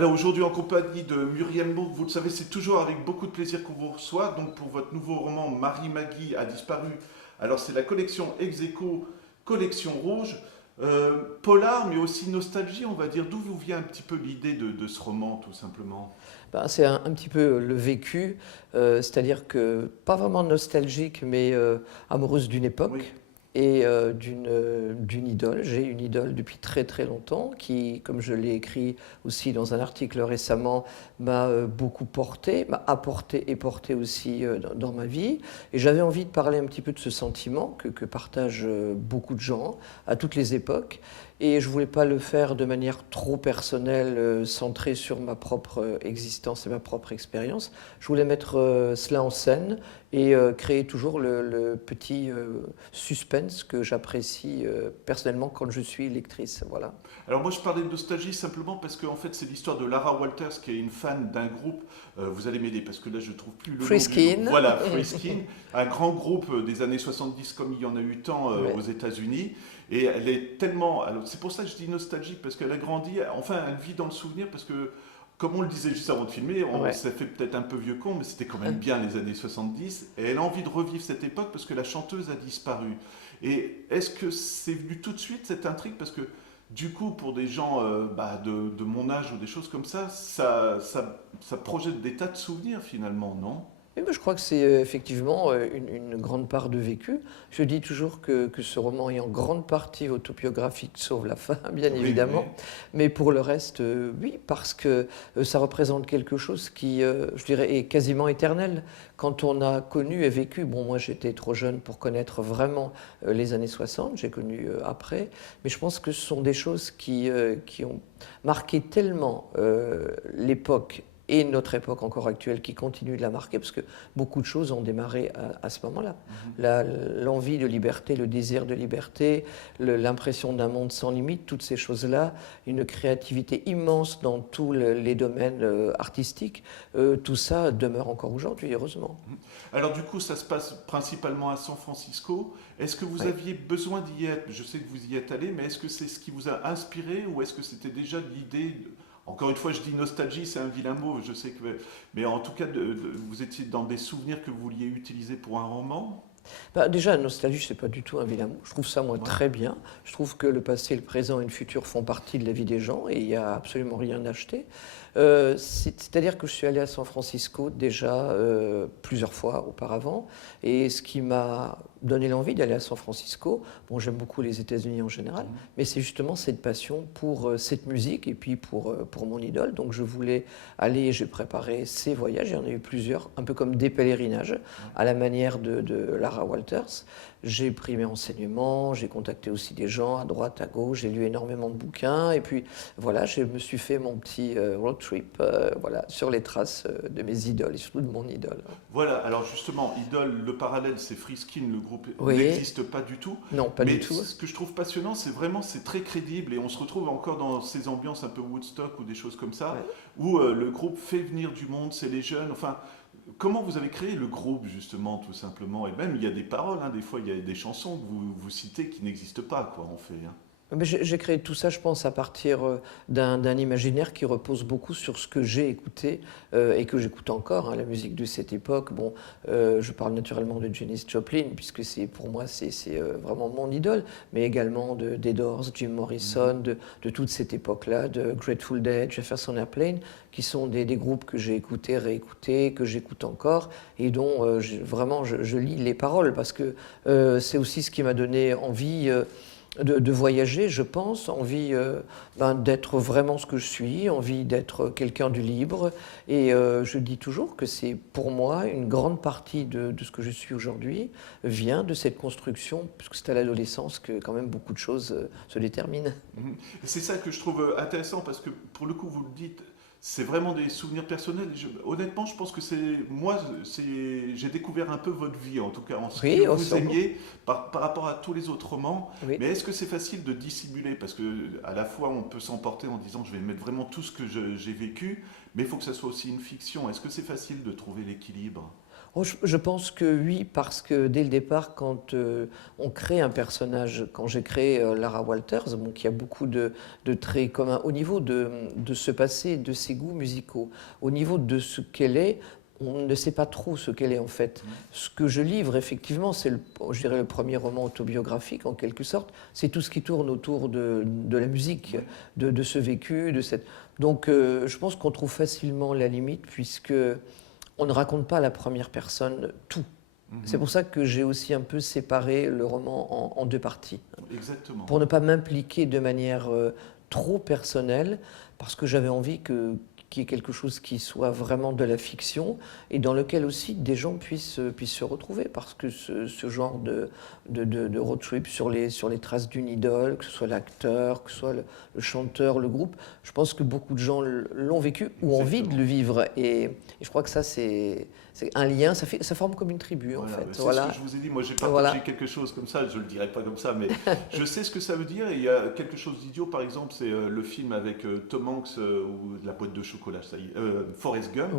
Voilà, aujourd'hui en compagnie de Muriel Mouk, vous le savez, c'est toujours avec beaucoup de plaisir qu'on vous reçoit. Donc pour votre nouveau roman, Marie-Maggie a disparu. Alors c'est la collection Ex Aequo, collection rouge. Polar, mais aussi nostalgie, on va dire. D'où vous vient un petit peu l'idée de ce roman, tout simplement? Ben, c'est un petit peu le vécu, c'est-à-dire que pas vraiment nostalgique, mais amoureuse d'une Oui. époque et d'une idole. J'ai une idole depuis très très longtemps qui, comme je l'ai écrit aussi dans un article récemment, m'a beaucoup porté, m'a apporté et porté aussi dans ma vie. Et j'avais envie de parler un petit peu de ce sentiment que partagent beaucoup de gens à toutes les époques. Et je ne voulais pas le faire de manière trop personnelle, centrée sur ma propre existence et ma propre expérience. Je voulais mettre cela en scène et créer toujours le petit suspense que j'apprécie personnellement quand je suis lectrice. Voilà. Alors moi je parlais de nostalgie simplement parce que en fait c'est l'histoire de Lara Walters qui est une fan d'un groupe. Vous allez m'aider parce que là je trouve plus le nom du groupe. Friskin. Voilà, Freeskin, un grand groupe des années 70 comme il y en a eu tant aux Ouais. États-Unis. Et elle est tellement. Alors, c'est pour ça que je dis nostalgique parce qu'elle a grandi. Enfin, elle vit dans le souvenir parce que. Comme on le disait juste avant de filmer, Ouais. ça fait peut-être un peu vieux con, mais c'était quand même bien les années 70. Et elle a envie de revivre cette époque parce que la chanteuse a disparu. Et est-ce que c'est venu tout de suite cette intrigue? Parce que du coup, pour des gens de mon âge ou des choses comme ça projette des tas de souvenirs finalement, non? Eh ben, je crois que c'est effectivement une grande part de vécu. Je dis toujours que ce roman est en grande partie autobiographique, sauf la fin, bien Oui, oui. évidemment. Mais pour le reste, oui, parce que ça représente quelque chose qui, je dirais, est quasiment éternel. Quand on a connu et vécu, bon, moi j'étais trop jeune pour connaître vraiment les années 60, j'ai connu après, mais je pense que ce sont des choses qui ont marqué tellement l'époque et notre époque encore actuelle qui continue de la marquer, parce que beaucoup de choses ont démarré à ce moment-là. Mhm. L'envie de liberté, le désir de liberté, l'impression d'un monde sans limite, toutes ces choses-là, une créativité immense dans tous les domaines artistiques, tout ça demeure encore aujourd'hui, heureusement. Mhm. Alors du coup, ça se passe principalement à San Francisco. Est-ce que vous Oui. aviez besoin d'y être? Je sais que vous y êtes allé, mais est-ce que c'est ce qui vous a inspiré ou est-ce que c'était déjà l'idée Encore une fois, je dis nostalgie, c'est un vilain mot, je sais que... Mais en tout cas, vous étiez dans des souvenirs que vous vouliez utiliser pour un roman? Bah, déjà, la nostalgie, c'est pas du tout un vilain mot. Je trouve ça, moi, Ouais. très bien. Je trouve que le passé, le présent et le futur font partie de la vie des gens et il n'y a absolument rien à acheter. C'est-à-dire que je suis allé à San Francisco déjà plusieurs fois auparavant et ce qui m'a donné l'envie d'aller à San Francisco, bon, j'aime beaucoup les États-Unis en général, Mhm. mais c'est justement cette passion pour cette musique et puis pour mon idole. Donc je voulais aller, j'ai préparé ces voyages, il y en a eu plusieurs, un peu comme des pèlerinages Ouais. à la manière de Lara Walters. J'ai pris mes renseignements, j'ai contacté aussi des gens à droite, à gauche, j'ai lu énormément de bouquins et puis voilà, je me suis fait mon petit road trip voilà, sur les traces de mes idoles et surtout de mon idole. Voilà, alors justement, Idol, le parallèle, c'est Freeskin, le groupe Oui, n'existe pas du tout. non, pas du Mais tout. ce que je trouve passionnant, c'est vraiment, c'est très crédible et on se retrouve encore dans ces ambiances un peu Woodstock ou des choses comme ça, Ouais. où le groupe fait venir du monde, c'est les jeunes. Enfin, comment vous avez créé le groupe justement, tout simplement? Et même, il y a des paroles, hein, des fois, il y a des chansons que vous citez qui n'existent pas, quoi, en fait, hein. Mais j'ai créé tout ça, je pense, à partir d'un imaginaire qui repose beaucoup sur ce que j'ai écouté et que j'écoute encore, hein, la musique de cette époque. Bon, je parle naturellement de Janis Joplin, puisque c'est pour moi c'est vraiment mon idole, mais également des Doors, Jim Mhm. Morrison, de toute cette époque-là, de Grateful Dead, Jefferson Airplane, qui sont des groupes que j'ai écoutés, réécoutés, que j'écoute encore, et dont vraiment je lis les paroles, parce que c'est aussi ce qui m'a donné envie. De voyager, je pense, envie d'être vraiment ce que je suis, envie d'être quelqu'un du libre. Et je dis toujours que c'est pour moi une grande partie de ce que je suis aujourd'hui vient de cette construction, puisque c'est à l'adolescence que quand même beaucoup de choses se déterminent. Mhm. Et c'est ça que je trouve intéressant parce que pour le coup, vous le dites, c'est vraiment des souvenirs personnels. Honnêtement, je pense que j'ai découvert un peu votre vie, en tout cas en ce que Oui, oh, vous sûrement. aimiez par rapport à tous les autres romans. Oui. Mais est-ce que c'est facile de dissimuler? Parce que à la fois, on peut s'emporter en disant je vais mettre vraiment tout ce que j'ai vécu, mais il faut que ça soit aussi une fiction. Est-ce que c'est facile de trouver l'équilibre? Oh, je pense que oui, parce que dès le départ, quand on crée un personnage, quand j'ai créé Lara Walters, bon, qui a beaucoup de traits communs au niveau de ce passé, de ses goûts musicaux, au niveau de ce qu'elle est, on ne sait pas trop ce qu'elle est en fait. Ce que je livre, effectivement, c'est je dirais le premier roman autobiographique en quelque sorte, c'est tout ce qui tourne autour de la musique, de ce vécu, de cette... Donc je pense qu'on trouve facilement la limite puisque on ne raconte pas à la première personne tout. C'est pour ça que j'ai aussi un peu séparé le roman en deux parties. Exactement. Pour ne pas m'impliquer de manière trop personnelle, parce que j'avais envie qu'il y ait quelque chose qui soit vraiment de la fiction et dans lequel aussi des gens puissent se retrouver. Parce que ce genre de road trip sur les traces d'une idole, que ce soit l'acteur, que ce soit le chanteur, le groupe, je pense que beaucoup de gens l'ont vécu ou ont envie de le vivre. Et je crois que ça, c'est un lien, ça forme comme une tribu en fait. C'est ce que je vous ai dit, moi j'ai partagé quelque chose comme ça, je ne le dirai pas comme ça, mais je sais ce que ça veut dire. Et il y a quelque chose d'idiot, par exemple, c'est le film avec Tom Hanks ou La boîte de chocolat, ça y est, Forrest Gump,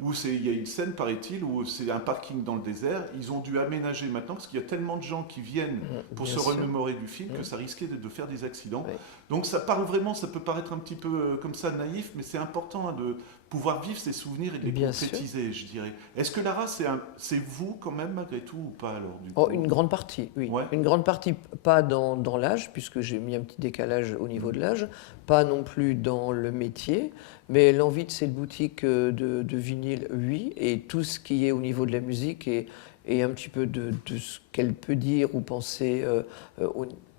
où il y a une scène, paraît-il, où c'est un parking dans le désert. Ils ont dû aménager maintenant parce qu'il y a tellement de gens qui viennent pour se remémorer du film que ça risquait de faire des accidents. Donc ça parle vraiment, ça peut paraître un petit peu comme ça naïf, mais c'est important de pouvoir vivre ces souvenirs et de les concrétiser, je dirais. Est-ce que Lara, c'est vous quand même malgré tout ou pas alors du coup? Une grande partie, oui. Une grande partie, pas dans l'âge, puisque j'ai mis un petit décalage au niveau de l'âge, pas non plus dans le métier, mais l'envie de cette boutique de vinyle, oui, et tout ce qui est au niveau de la musique et un petit peu de ce qu'elle peut dire ou penser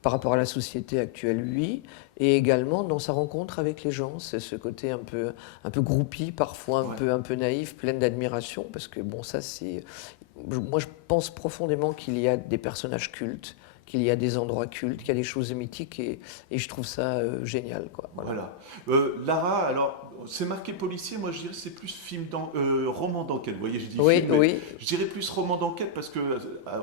par rapport à la société actuelle, oui, et également dans sa rencontre avec les gens. C'est ce côté un peu groupie, parfois un peu naïf, plein d'admiration, parce que bon, ça c'est... Moi je pense profondément qu'il y a des personnages cultes, qu'il y a des endroits cultes, qu'il y a des choses mythiques, et je trouve ça génial, quoi. Voilà. Lara, alors, c'est marqué policier, moi je dirais c'est plus roman d'enquête. Vous voyez, je dis film, mais je dirais plus roman d'enquête parce que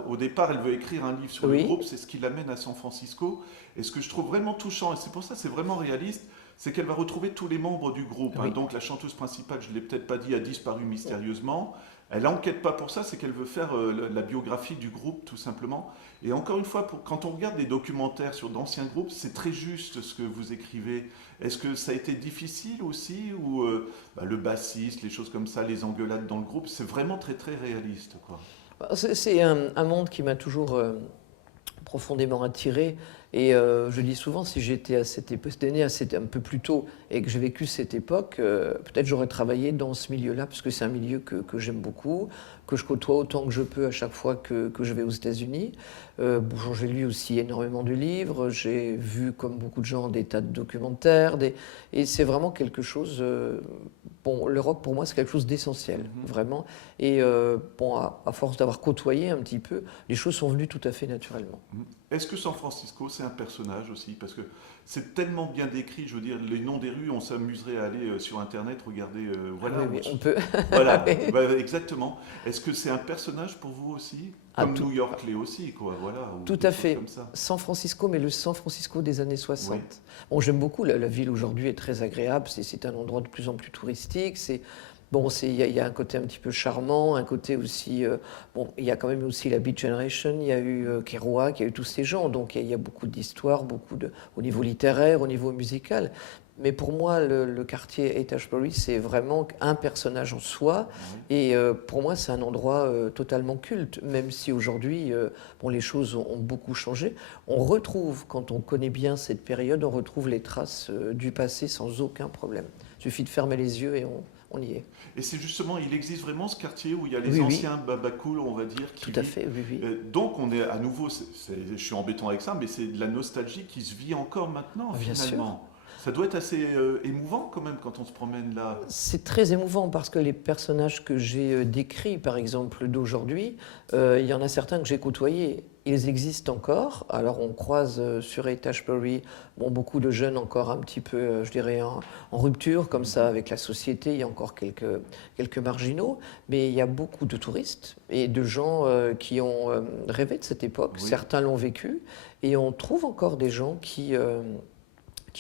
au départ, elle veut écrire un livre sur le groupe, c'est ce qui l'amène à San Francisco. Et ce que je trouve vraiment touchant, et c'est pour ça c'est vraiment réaliste, c'est qu'elle va retrouver tous les membres du groupe. Donc la chanteuse principale, je ne l'ai peut-être pas dit, a disparu mystérieusement. Elle n'enquête pas pour ça, c'est qu'elle veut faire la biographie du groupe, tout simplement. Et encore une fois, quand on regarde des documentaires sur d'anciens groupes, c'est très juste ce que vous écrivez. Est-ce que ça a été difficile aussi ou le bassiste, les choses comme ça, les engueulades dans le groupe, c'est vraiment très très réaliste, quoi. C'est un monde qui m'a toujours profondément attiré. Et je dis souvent, si j'étais à cette époque, né un peu plus tôt et que j'ai vécu cette époque, peut-être j'aurais travaillé dans ce milieu-là, parce que c'est un milieu que j'aime beaucoup, que je côtoie autant que je peux à chaque fois que je vais aux États-Unis. Bon, j'ai lu aussi énormément de livres, j'ai vu, comme beaucoup de gens, des tas de documentaires, et c'est vraiment quelque chose... Bon, l'Europe, pour moi, c'est quelque chose d'essentiel, vraiment. Et bon, à force d'avoir côtoyé un petit peu, les choses sont venues tout à fait naturellement. Est-ce que San Francisco, c'est un personnage aussi? Parce que c'est tellement bien décrit, je veux dire, les noms des rues, on s'amuserait à aller sur Internet, regarder... voilà, oui, on peut. Voilà, exactement. Est-ce que c'est un personnage pour vous aussi? Comme New York l'est aussi, quoi, voilà. Tout à fait. San Francisco, mais le San Francisco des années 60. Oui. Bon, j'aime beaucoup, la ville aujourd'hui est très agréable, c'est un endroit de plus en plus touristique, bon, il y a un côté un petit peu charmant, un côté aussi... bon, il y a quand même aussi la Beat Generation, il y a eu Kerouac, il y a eu tous ces gens, donc il y a beaucoup d'histoires, au niveau littéraire, au niveau musical. Mais pour moi, le quartier Haight-Ashbury, c'est vraiment un personnage en soi. Et pour moi, c'est un endroit totalement culte, même si aujourd'hui, bon, les choses ont beaucoup changé. On retrouve, quand on connaît bien cette période, on retrouve les traces du passé sans aucun problème. Il suffit de fermer les yeux et on y est. Et c'est justement, il existe vraiment ce quartier où il y a les anciens babacools, on va dire. Tout à fait, oui. Donc on est à nouveau, je suis embêtant avec ça, mais c'est de la nostalgie qui se vit encore maintenant, bien finalement. Sûr. Ça doit être assez émouvant quand même quand on se promène là. C'est très émouvant parce que les personnages que j'ai décrits, par exemple d'aujourd'hui, il y en a certains que j'ai côtoyés. Ils existent encore. Alors on croise sur Haight-Ashbury beaucoup de jeunes encore un petit peu, je dirais, en rupture comme ça avec la société. Il y a encore quelques marginaux, mais il y a beaucoup de touristes et de gens qui ont rêvé de cette époque. Oui. Certains l'ont vécu et on trouve encore des gens qui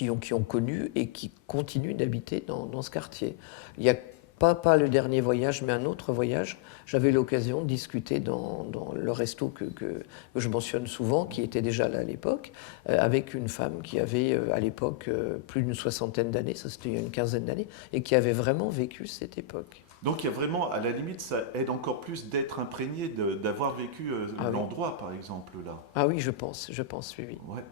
ont connu et qui continuent d'habiter dans ce quartier. Il y a pas le dernier voyage, mais un autre voyage. J'avais l'occasion de discuter dans le resto que je mentionne souvent, qui était déjà là à l'époque, avec une femme qui avait à l'époque plus d'une soixantaine d'années, ça c'était il y a une quinzaine d'années, et qui avait vraiment vécu cette époque. Donc il y a vraiment, à la limite, ça aide encore plus d'être imprégné, d'avoir vécu Ah oui. l'endroit, par exemple, là. Ah oui, je pense, oui, oui. Ouais.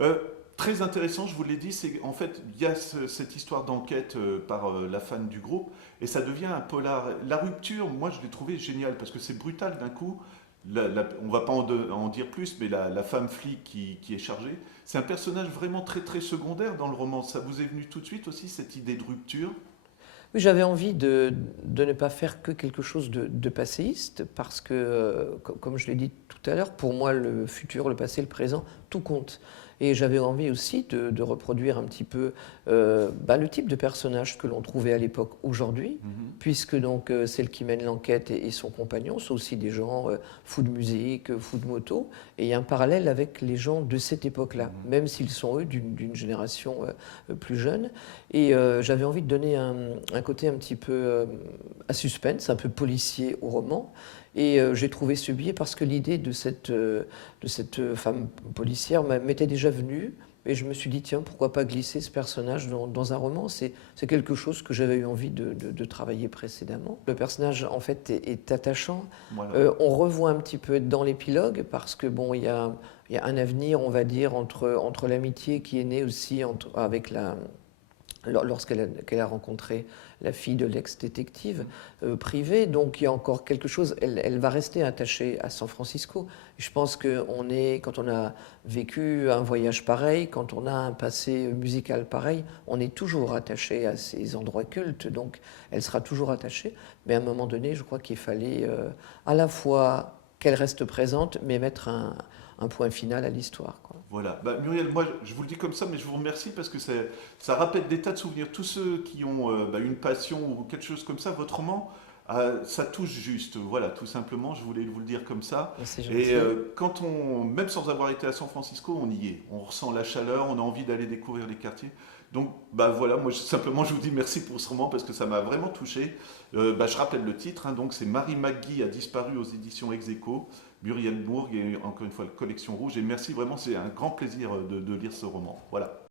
Euh, Très intéressant, je vous l'ai dit, c'est en fait, il y a cette histoire d'enquête par la fan du groupe, et ça devient un polar. La rupture, moi, je l'ai trouvé génial, parce que c'est brutal d'un coup. On va pas en dire plus, mais la femme flic qui est chargée, c'est un personnage vraiment très très secondaire dans le roman. Ça vous est venu tout de suite aussi, cette idée de rupture? Oui, j'avais envie de ne pas faire que quelque chose de passéiste, parce que, comme je l'ai dit tout à l'heure, pour moi, le futur, le passé, le présent, tout compte. Et j'avais envie aussi de reproduire un petit peu le type de personnage que l'on trouvait à l'époque aujourd'hui, Mhm. puisque donc celle qui mène l'enquête et son compagnon sont aussi des gens fous de musique, fous de moto, et il y a un parallèle avec les gens de cette époque-là, Mhm. même s'ils sont eux d'une génération plus jeune. Et j'avais envie de donner un côté un petit peu à suspense, un peu policier au roman. Et j'ai trouvé ce biais parce que l'idée de cette femme policière m'était déjà venue. Et je me suis dit, tiens, pourquoi pas glisser ce personnage dans un roman? C'est quelque chose que j'avais eu envie de travailler précédemment. Le personnage, en fait, est attachant. Voilà. On revoit un petit peu dans l'épilogue parce que, bon, il y a un avenir, on va dire, entre l'amitié qui est née aussi avec lorsqu'elle a rencontré la fille de l'ex-détective privé. Donc il y a encore quelque chose, elle va rester attachée à San Francisco. Je pense que quand on a vécu un voyage pareil, quand on a un passé musical pareil, on est toujours attaché à ces endroits cultes, donc elle sera toujours attachée. Mais à un moment donné, je crois qu'il fallait à la fois qu'elle reste présente, mais mettre un point final à l'histoire, quoi. Voilà. Bah, Muriel, moi je vous le dis comme ça, mais je vous remercie parce que ça rappelle des tas de souvenirs. Tous ceux qui ont une passion ou quelque chose comme ça, votre roman, ça touche juste. Voilà, tout simplement, je voulais vous le dire comme ça. C'est Et gentil. même sans avoir été à San Francisco, on y est. On ressent la chaleur, on a envie d'aller découvrir les quartiers. Donc, bah voilà, moi simplement je vous dis merci pour ce roman parce que ça m'a vraiment touché. Je rappelle le titre, hein, donc c'est Marie McGee a disparu aux éditions Ex Aequo. Muriel Bourg et encore une fois la collection rouge. Et merci vraiment, c'est un grand plaisir de lire ce roman. Voilà.